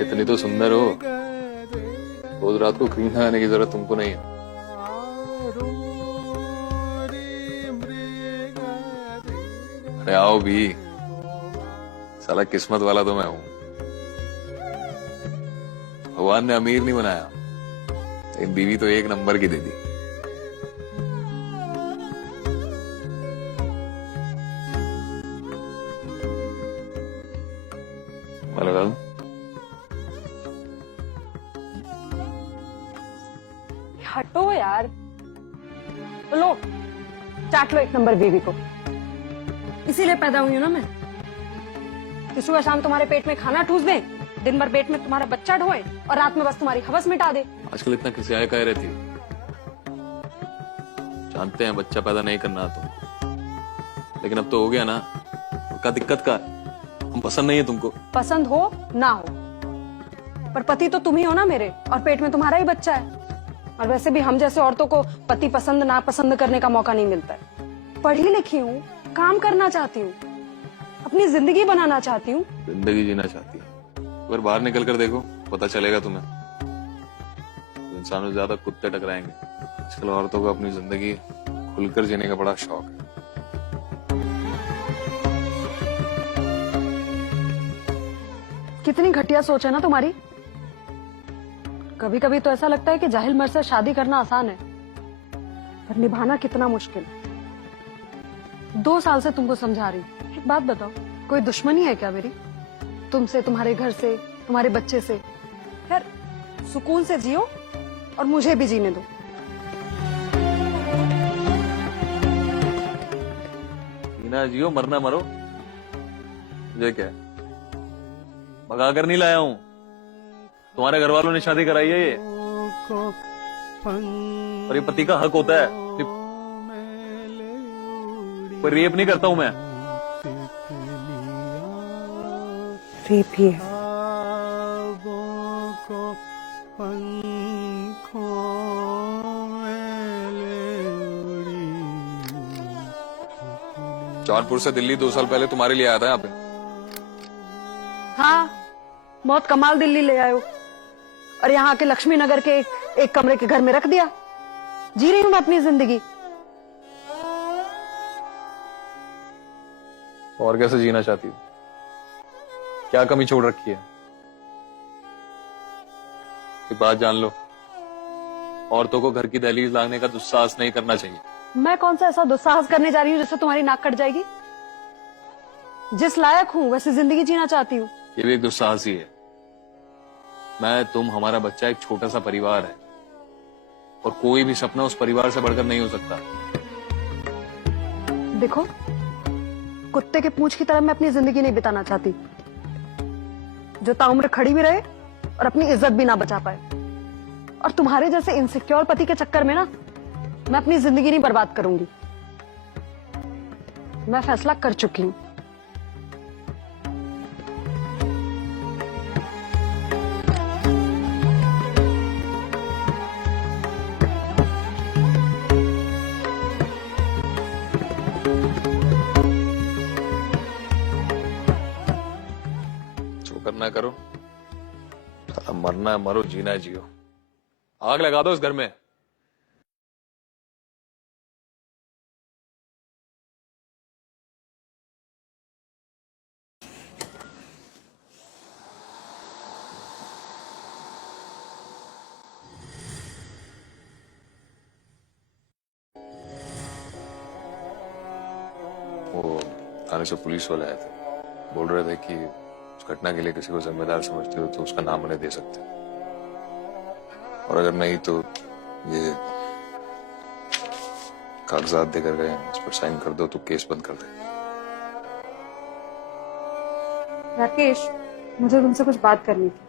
इतनी तो सुंदर हो, रोज रात को क्रीम लगाने की जरूरत तुमको नहीं है। अरे आओ भी, साला किस्मत वाला तो मैं हूं। भगवान ने अमीर नहीं बनाया, लेकिन बीवी तो एक नंबर की दे दी। मलगल हटो यार, लो चाट लो एक नंबर बीवी को। इसीलिए पैदा हुई हूं ना मैं, कि सुबह शाम तुम्हारे पेट में खाना ठूस दे, दिन भर पेट में तुम्हारा बच्चा ढोए और रात में बस तुम्हारी हवस मिटा दे। आजकल इतना किसी आए कह रहती है। जानते हैं बच्चा पैदा नहीं करना तो, लेकिन अब तो हो गया ना, क्या दिक्कत का? हम पसंद नहीं है तुमको। पसंद हो ना हो, पर पति तो तुम ही हो ना मेरे, और पेट में तुम्हारा ही बच्चा है। और वैसे भी हम जैसे औरतों को पति पसंद ना पसंद करने का मौका नहीं मिलता है। पढ़ी लिखी हूँ, काम करना चाहती हूँ, अपनी जिंदगी बनाना चाहती हूँ। जिंदगी जीना चाहती है, अगर बाहर निकल कर देखो पता चलेगा तुम्हें। इंसानों से ज्यादा कुत्ते टकराएंगे। आजकल औरतों को अपनी जिंदगी खुलकर जीने का बड़ा शौक है। कितनी घटिया सोच है ना तुम्हारी। कभी कभी तो ऐसा लगता है कि जाहिल मर्द से शादी करना आसान है, पर निभाना कितना मुश्किल। 2 साल से तुमको समझा रही हूँ। एक बात बताओ, कोई दुश्मनी है क्या मेरी तुमसे, तुम्हारे घर से, तुम्हारे बच्चे से? यार सुकून से जियो और मुझे भी जीने दो। जीना जियो, मरना मरो, मुझे क्या है? भगा कर नहीं लाया हूं, तुम्हारे घर वालों ने शादी कराई है ये, और ये पति का हक होता है। कोई रेप नहीं करता हूं मैं। रेप ही है। जौनपुर से दिल्ली 2 साल पहले तुम्हारे लिए आया था यहाँ पे। हाँ, बहुत कमाल दिल्ली ले आए हो, और यहाँ के लक्ष्मी नगर के एक कमरे के घर में रख दिया। जी रही हूँ मैं अपनी जिंदगी। और कैसे जीना चाहती हो? क्या कमी छोड़ रखी है? एक बात जान लो, औरतों को घर की दहलीज लांघने का दुस्साहस नहीं करना चाहिए। मैं कौन सा ऐसा दुस्साहस करने जा रही हूँ जिससे तुम्हारी नाक कट जाएगी? जिस लायक हूँ वैसे जिंदगी जीना चाहती हूँ। ये भी एक दुस्साहस ही है। मैं, तुम, हमारा बच्चा, एक छोटा सा परिवार है, और कोई भी सपना उस परिवार से बढ़कर नहीं हो सकता। देखो, कुत्ते के पूंछ की तरह मैं अपनी जिंदगी नहीं बिताना चाहती, जो ताउम्र खड़ी भी रहे और अपनी इज्जत भी ना बचा पाए। और तुम्हारे जैसे इनसिक्योर पति के चक्कर में ना मैं अपनी जिंदगी नहीं बर्बाद करूंगी। मैं फैसला कर चुकी हूं। जो करना करो, साला मरना है मरो, जीना है जियो। आग लगा दो इस घर में। वो थाने से पुलिस वाले आए थे, बोल रहे थे कि उस घटना के लिए किसी को जिम्मेदार समझते हो तो उसका नाम उन्हें दे सकते हैं, और अगर नहीं तो ये कागजात देकर गए, इस पर साइन कर दो तो केस बंद कर दे। राकेश, मुझे तुमसे कुछ बात करनी थी।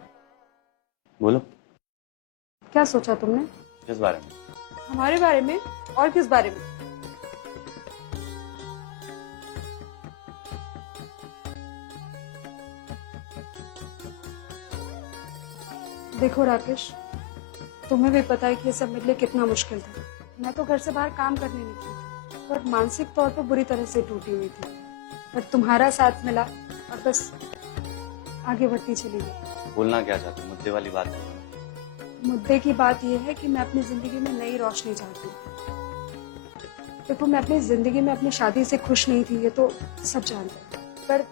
बोलो। क्या सोचा तुमने? किस बारे में? हमारे बारे में, और किस बारे में? देखो राकेश, तुम्हें भी पता है कि ये सब मेरे लिए कितना मुश्किल था। मैं तो घर से बाहर काम करने निकली थी, पर मानसिक तौर पर बुरी तरह से टूटी हुई थी। पर तुम्हारा साथ मिला और बस आगे बढ़ती चली गई। बोलना क्या चाहते हो? मुद्दे वाली बात करो। मुद्दे की बात यह है कि मैं अपनी जिंदगी में नई रोशनी चाहती हूँ। देखो, मैं अपनी जिंदगी में अपनी शादी से खुश नहीं थी, ये तो सब जानते हैं, पर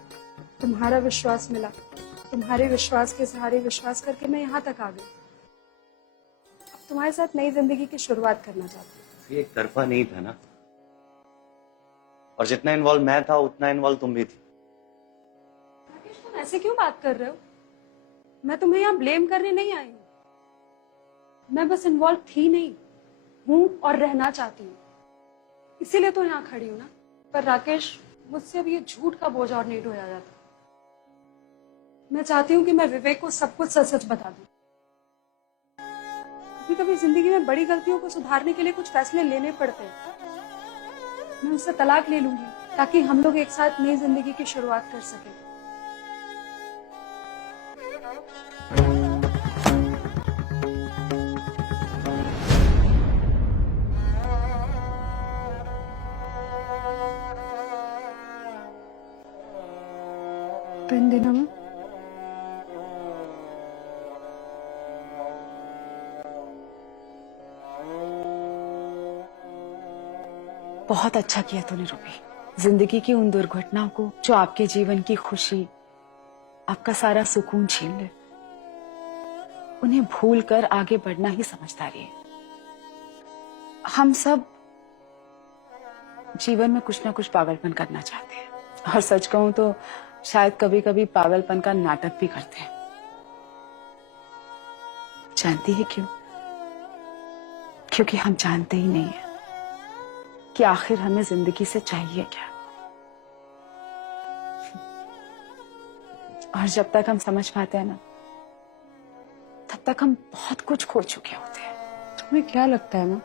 तुम्हारा विश्वास मिला, तुम्हारे विश्वास के सहारे विश्वास करके मैं यहाँ तक आ गई। अब तुम्हारे साथ नई जिंदगी की शुरुआत करना चाहती हूँ। ये एक तरफा नहीं था ना, और जितना इन्वॉल्व मैं था उतना इन्वॉल्व तुम भी थी। राकेश, तुम ऐसे क्यों बात कर रहे हो? मैं तुम्हें यहाँ ब्लेम करने नहीं आई हूँ। मैं बस इन्वॉल्व थी नहीं, हूँ और रहना चाहती हूँ, इसीलिए तो यहाँ खड़ी हूँ ना। पर राकेश, मुझसे अब ये झूठ का बोझ और नहीं ढोया जाता। मैं चाहती हूँ कि मैं विवेक को सब कुछ सच सच बता दूँ। कभी कभी जिंदगी में बड़ी गलतियों को सुधारने के लिए कुछ फैसले लेने पड़ते हैं। मैं उससे तलाक ले लूंगी ताकि हम लोग एक साथ नई जिंदगी की शुरुआत कर सकें। तो इन दिनों में बहुत अच्छा किया तूने रूबी। जिंदगी की उन दुर्घटनाओं को जो आपके जीवन की खुशी, आपका सारा सुकून छीन ले, उन्हें भूल कर आगे बढ़ना ही समझदारी है। हम सब जीवन में कुछ ना कुछ पागलपन करना चाहते हैं, और सच कहूं तो शायद कभी कभी पागलपन का नाटक भी करते हैं। जानती है क्यों? क्योंकि हम जानते ही नहीं है कि आखिर हमें जिंदगी से चाहिए क्या। और जब तक हम समझ पाते हैं ना, तब तक हम बहुत कुछ खो चुके होते हैं। तुम्हें क्या लगता है ना,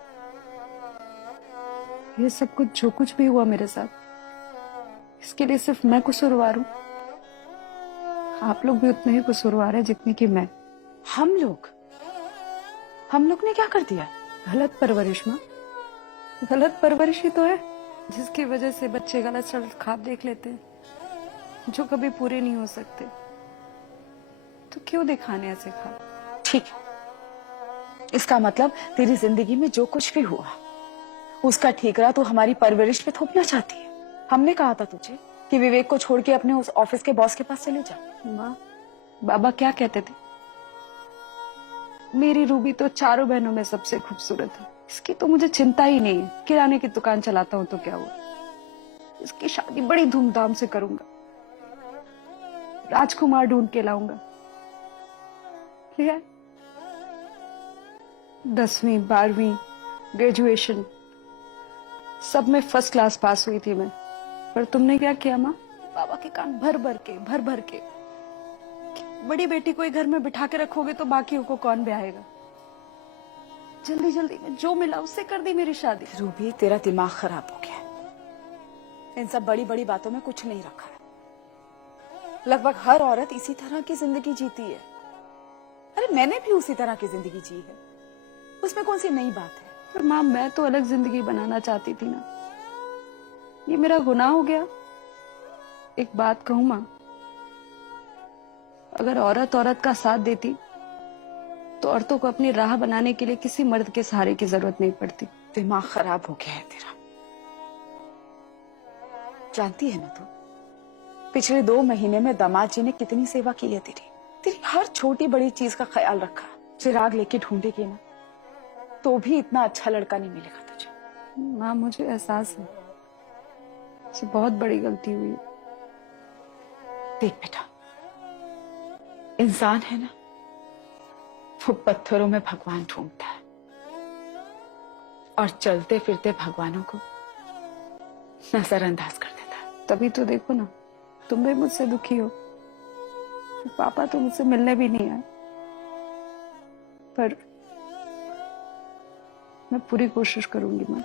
ये सब कुछ जो कुछ भी हुआ मेरे साथ, इसके लिए सिर्फ मैं कसूरवार हूँ? आप लोग भी उतने ही कसूरवार हैं जितने कि मैं। हम लोग ने क्या कर दिया? गलत परवरिश माँ, गलत परवरिश ही तो है जिसकी वजह से बच्चे गलत सलत ख्वाब देख लेते हैं जो कभी पूरे नहीं हो सकते। तो क्यों दिखाने ऐसे ख्वाब? ठीक है, इसका मतलब तेरी जिंदगी में जो कुछ भी हुआ उसका ठीकरा तो हमारी परवरिश पे थोपना चाहती है। हमने कहा था तुझे कि विवेक को छोड़ के अपने उस ऑफिस के बॉस के पास चले जा। माँ, बाबा क्या कहते थे? मेरी रूबी तो चारों बहनों में सबसे खूबसूरत है, इसकी तो मुझे चिंता ही नहीं है। किराने की दुकान चलाता हूँ तो क्या हुआ, इसकी शादी बड़ी धूमधाम से करूंगा, राजकुमार ढूंढ के लाऊंगा। लिया 10वीं 12वीं ग्रेजुएशन सब में फर्स्ट क्लास पास हुई थी मैं। पर तुमने क्या किया माँ? बाबा के कान भर भर के बड़ी बेटी को ही घर में बिठा के रखोगे तो बाकियों को कौन ब्याहेगा? जल्दी जल्दी में जो मिला उससे कर दी मेरी शादी। रूबी, तेरा दिमाग खराब हो गया। इन सब बड़ी बड़ी बातों में कुछ नहीं रखा है। लगभग हर औरत इसी तरह की जिंदगी जीती है। अरे मैंने भी उसी तरह की जिंदगी जी है, उसमें कौन सी नई बात है? पर माँ, मैं तो अलग जिंदगी बनाना चाहती थी ना, ये मेरा गुनाह हो गया। एक बात कहूं माँ, अगर औरत औरत का साथ देती तो औरतों को अपनी राह बनाने के लिए किसी मर्द के सहारे की जरूरत नहीं पड़ती। दिमाग खराब हो गया है तेरा। जानती है ना तू, पिछले 2 महीने में दामाद जी ने कितनी सेवा की है तेरी हर छोटी बड़ी चीज का ख्याल रखा। चिराग लेके ढूंढेगी ना तो भी इतना अच्छा लड़का नहीं मिलेगा तुझे। माँ, मुझे एहसास है ये बहुत बड़ी गलती हुई है। देख बेटा, इंसान है ना, वो पत्थरों में भगवान ढूंढता है और चलते फिरते भगवानों को नजरअंदाज कर देता है। तभी तो देखो ना, तुम भी मुझसे दुखी हो। पापा तो मुझसे मिलने भी नहीं आए, पर मैं पूरी कोशिश करूंगी माँ,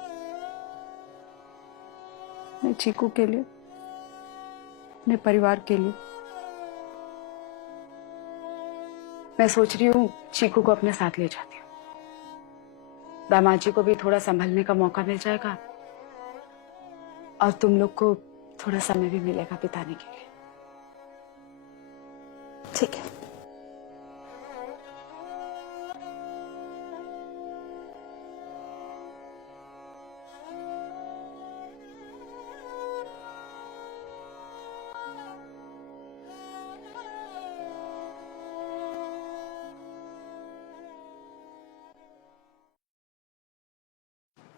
अपने चीकू के लिए, अपने परिवार के लिए। मैं सोच रही हूँ चीकू को अपने साथ ले जाती हूँ। दामाद जी को भी थोड़ा संभलने का मौका मिल जाएगा और तुम लोग को थोड़ा समय भी मिलेगा बिताने के लिए। ठीक है।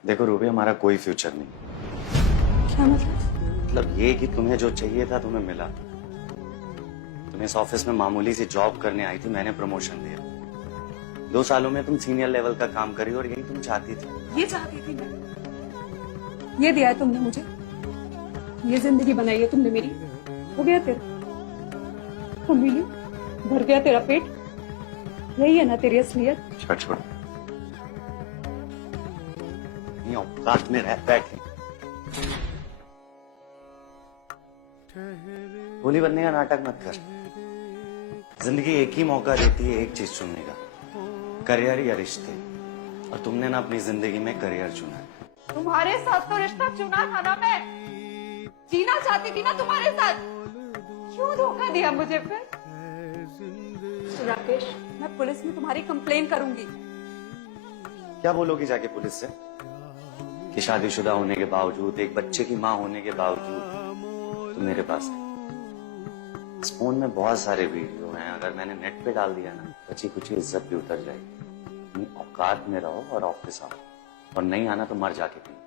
देखो रूबी, हमारा कोई फ्यूचर नहीं। क्या मतलब? मतलब ये कि तुम्हें जो चाहिए था तुम्हें मिला। तुम इस ऑफिस में मामूली सी जॉब करने आई थी, मैंने प्रमोशन दिया। 2 सालों में तुम सीनियर लेवल का काम करी और यही तुम चाहती थी। ये चाहती थी मैं, ये दिया है तुमने मुझे, ये जिंदगी बनाई है तुमने मेरी। हो गया तेरा, तुम मिली, भर गया तेरा पेट, यही है ना तेरी असलियत? छोड़ छोड़, नहीं औकात में रह बैठे। भोली बनने का नाटक मत कर। जिंदगी एक ही मौका देती है एक चीज चुनने का, करियर या रिश्ते। और तुमने ना अपनी जिंदगी में करियर चुना है। तुम्हारे साथ तो रिश्ता चुना था ना, मैं जीना चाहती थी ना तुम्हारे साथ, क्यों धोखा दिया मुझे फिर? राकेश, मैं पुलिस में तुम्हारी कंप्लेन करूंगी। क्या बोलोगी जाके पुलिस से कि शादीशुदा होने के बावजूद, एक बच्चे की माँ होने के बावजूद तुम मेरे पास है? इस फोन में बहुत सारे वीडियो हैं, अगर मैंने नेट पे डाल दिया ना, बची कुछ इज्जत भी उतर जाएगी। अपनी औकात में रहो और ऑफिस आओ, और नहीं आना तो मर जाके पी।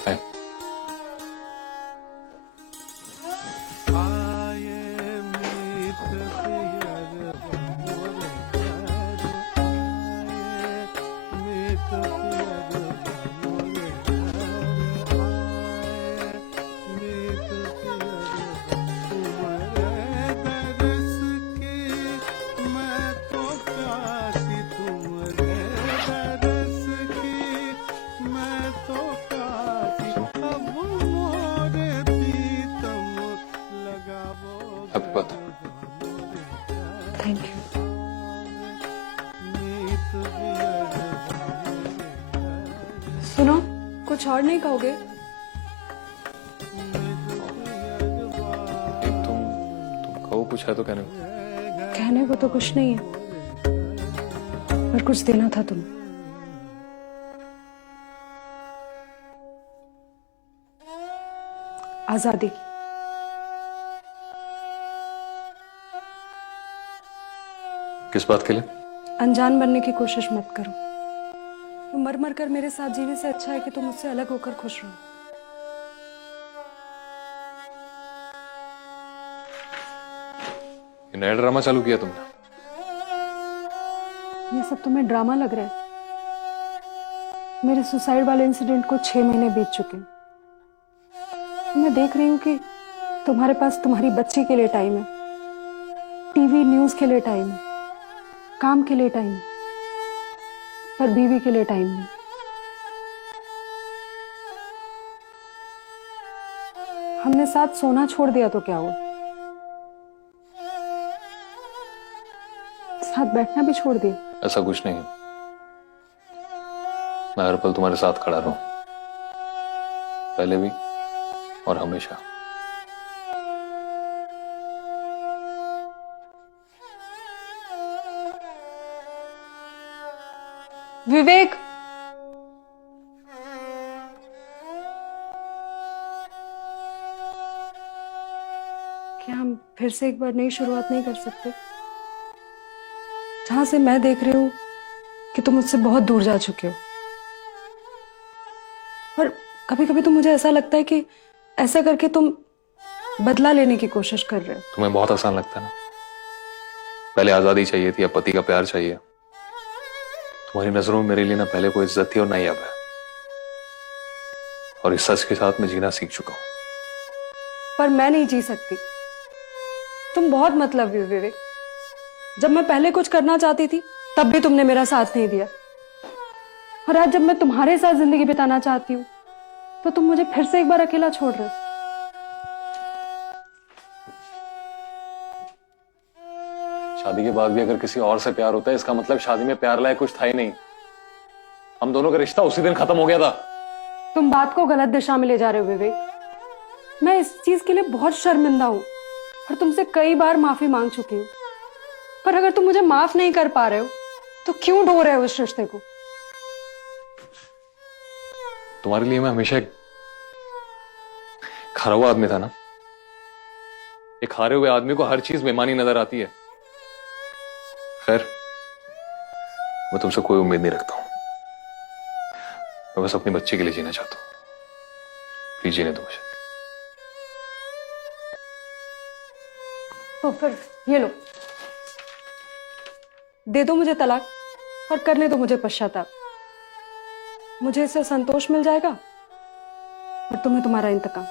है। Happy birthday. Thank you. सुनो, कुछ और नहीं कहोगे? तुम कहो कुछ है तो कहने को। कहने को तो कुछ नहीं है, पर कुछ देना था तुम। आजादी की। किस बात के लिए? अनजान बनने की कोशिश मत करो। तुम मर मर कर मेरे साथ जीने से अच्छा है कि तुम मुझसे अलग होकर खुश रहो। ये नया ड्रामा चालू किया तुमने? ये सब तुम्हें ड्रामा लग रहा है? मेरे सुसाइड वाले इंसिडेंट को 6 महीने बीत चुके हैं। मैं देख रही हूँ कि तुम्हारे पास तुम्हारी बच्ची के लिए टाइम है, टीवी न्यूज के लिए टाइम है, काम के लिए टाइम है, पर बीवी के लिए टाइम नहीं। हमने साथ सोना छोड़ दिया तो क्या हुआ? साथ बैठना भी छोड़ दिया। ऐसा कुछ नहीं है, मैं हर पल तुम्हारे साथ खड़ा रहूं, पहले भी और हमेशा। विवेक, क्या हम फिर से एक बार नई शुरुआत नहीं कर सकते? जहां से मैं देख रही हूं कि तुम मुझसे बहुत दूर जा चुके हो, और कभी कभी तो मुझे ऐसा लगता है कि ऐसा करके तुम बदला लेने की कोशिश कर रहे हो। तुम्हें बहुत आसान लगता है ना? पहले आजादी चाहिए थी, अब पति का प्यार चाहिए। तुम्हारी नजरों में मेरे लिए ना पहले कोई इज्जत थी और ना ही अब है, और इस सच के साथ मैं जीना सीख चुका हूं। पर मैं नहीं जी सकती। तुम बहुत मतलबी हो विवेक। जब मैं पहले कुछ करना चाहती थी तब भी तुमने मेरा साथ नहीं दिया, और आज जब मैं तुम्हारे साथ जिंदगी बिताना चाहती हूँ तो तुम मुझे फिर से एक बार अकेला छोड़ रहे हो। शादी के बाद भी अगर किसी और से प्यार होता है इसका मतलब शादी में प्यार लायक कुछ था ही नहीं। हम दोनों का रिश्ता उसी दिन खत्म हो गया था। तुम बात को गलत दिशा में ले जा रहे हो विवेक। मैं इस चीज के लिए बहुत शर्मिंदा हूँ और तुमसे कई बार माफी मांग चुकी हूँ, पर अगर तुम मुझे माफ नहीं कर पा रहे हो तो क्यों ढो रहे हो इस रिश्ते को? तुम्हारे लिए मैं हमेशा एक हारा हुआ आदमी था ना। एक हारे हुए आदमी को हर चीज बेमानी नजर आती है। खैर, मैं तुमसे कोई उम्मीद नहीं रखता हूं। मैं बस अपने बच्चे के लिए जीना चाहता हूं। प्लीज जीने दो मुझे। तो फिर ये लो, दे दो मुझे तलाक और करने दो मुझे पश्चाताप। मुझे इससे संतोष मिल जाएगा और तुम्हें तुम्हारा इंतकाम।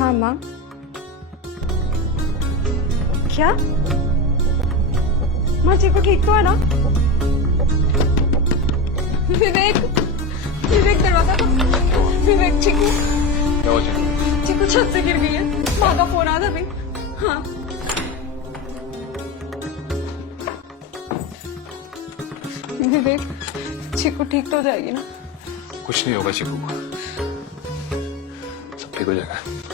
हाँ माँ। क्या माँ, चीकू ठीक तो है ना? विवेक, विवेक दरवाजा तो, विवेक चीकू, क्या हुआ चिकू? चीकू छत से गिर गई है। माँ का फोन आया था अभी। हाँ विवेक, चीकू ठीक तो हो जाएगी ना? कुछ नहीं होगा चिकू को, सब ठीक हो जाएगा।